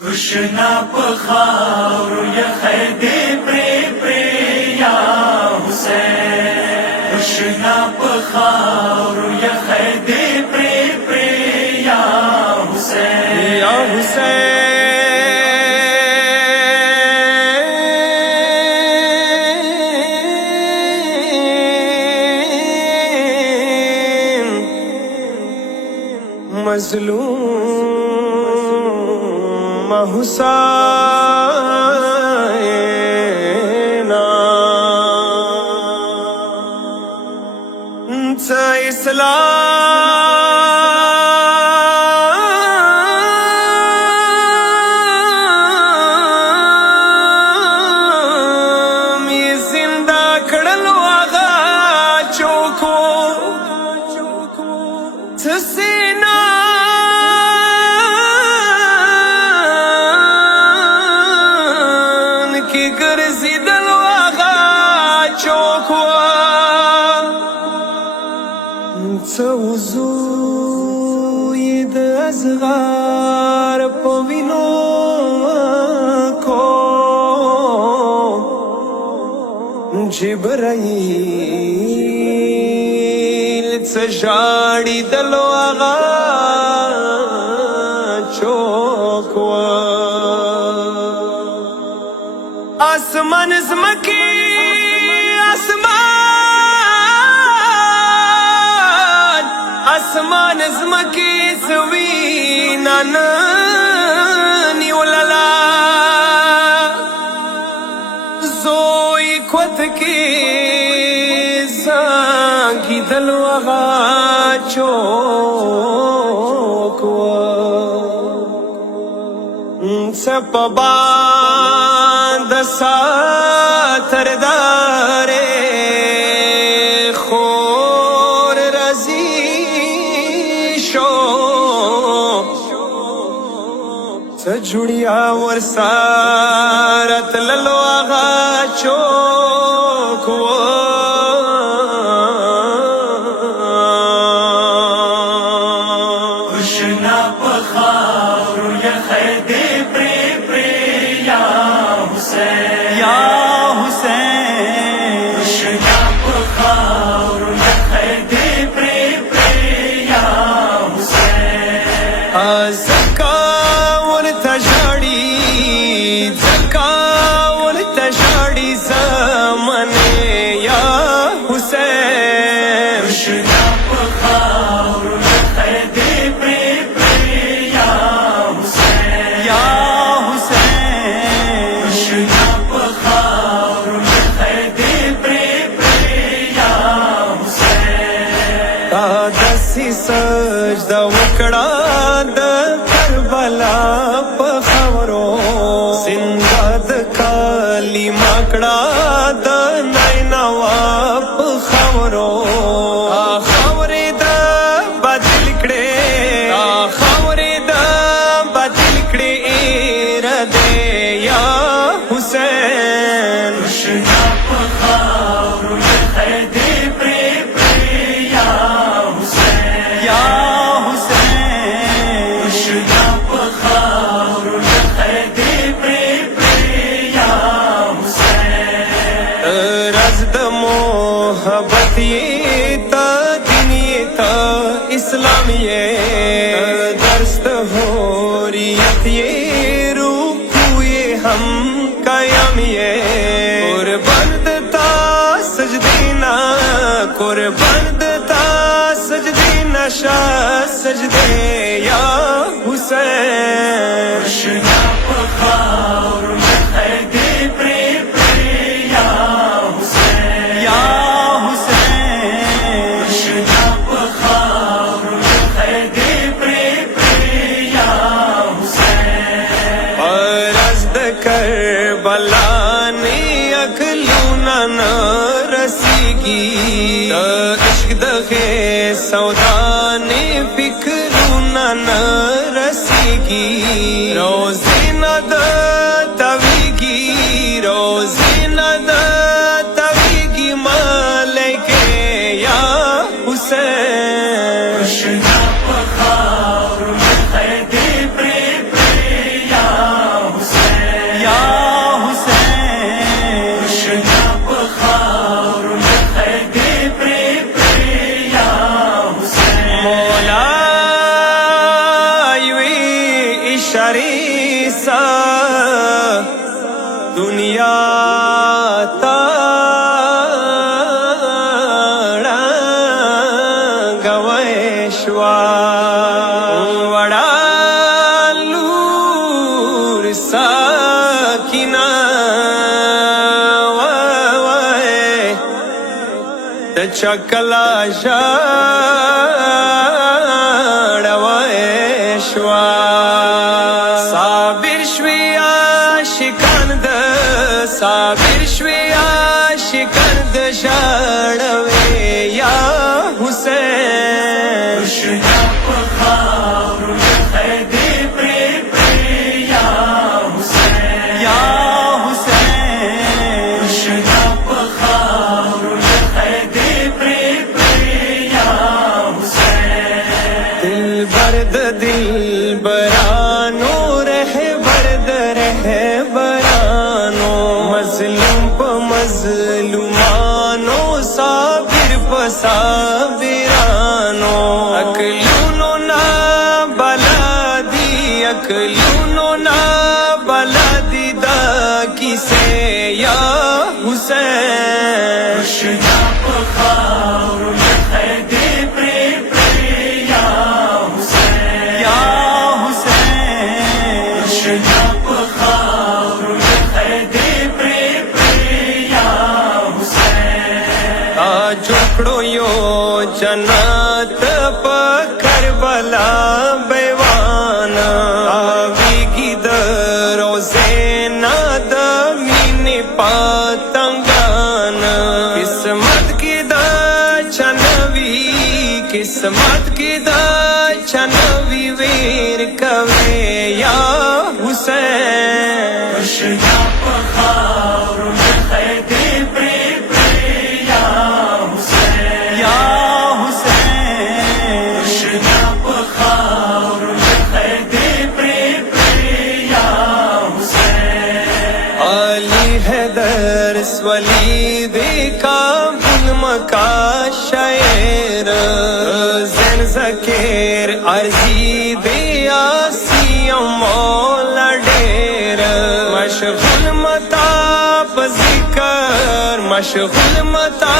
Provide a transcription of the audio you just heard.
कृष्णा पखारू या खैदे प्रे या हुसैन। कृष्णा पखारू या खैदे प्रे या हुसैन। या हुसैन मजलूम हुसैना इस्लाम ये जिंदा खड़लो आगा चोको सीना की गर्जी दलवागा चोखवा सवजू ईद अज़गार पविनो को जिब्राईल सजाड़ी दलवागा चोखवा आसमान ज़मकी आसमान ज़मकी सवीना निवलला जोई खुद की सांगी दलवागा चोकवा सपबा दसा तरदारे खोर रजी शो सजुड़िया वरसारत ललो आगा चोको कृष्णा पखारू या खैदे प्रे या हुसैन। या हुसैन कृष्णा पखारू या खैदे प्रे या हुसैन। ज़कावर तशाड़ी ज़कावर तशाड़ी ज़माने या हुसैन। कृष्णा पखारू या खैदे प्रे या हुसैन। या हुसैन कृष्णा पखारू या खैदे प्रे या हुसैन। दसी सजदा वकड़ा द करबला पखवरो जिंदाद काली माकड़ा द नैनवा पखवरो खवरे द बदलिकड़े खवरे द बदलिकड़े रदे या हुसैन। कृष्णा पखारू या खैदे प्रे या हुसैन। या हुसैन कृष्णा पखारू या खैदे प्रे या हुसैन। रज़द मोहब्बत ये ता दिन ये ता इस्लाम ये दर्स्त होरियत ये रूकू ये हम कायम ये कुर्बान ता सजदीना कुर्बान ता सजदीना शाह सजदे या हुसैन। कृष्णा पखारू या खैदे प्रे या हुसैन। या हुसैन कृष्णा पखारू या खैदे प्रे या हुसैन। रज़द करबला ने अकलूना न रसीगी इश्क दगे सौदा ने फिक्रूना न रसीगी रोज़े न द तवीगी रोज़े न द तवीगी मालिके या हुसैन। कृष्णा पखारू या खैदे प्रे या شوا وړا لور ساکینا وای د چکلا ژړ وای شوا صابر شوی عاشقان د صابر شوی عاشقان د ژړوي یا حسین شنا پخار خیدی پری پری یا حسین یا حسین شنا پخار خیدی پری پری یا حسین دل برد دل برانو رہ برد رہ برانو مظلوم پا مظلومانو صابر پا صابرانو اکلونو نا بلادی اکلونو نا بلادی دا کسے یا حسین شنا پخار خیدی پری پری یا حسین یا حسین شنا پخار خیدی پری پری یا حسین جوړو یو جنت په کربلا بیوان اویږي د روزه نه د مینې پتنګان قسمت کې د چنوي قسمت کې د چنوي ویر کوي یا حسین شنا پخار خیدی پری پری یا حسین یا حسین شنا پخار خیدی پری پری یا حسین علی حیدر سولید کابل مکا شاعر زین ذکر عرضی دیاسی مولا ډیر مشغول متا په ذکر مشغول متا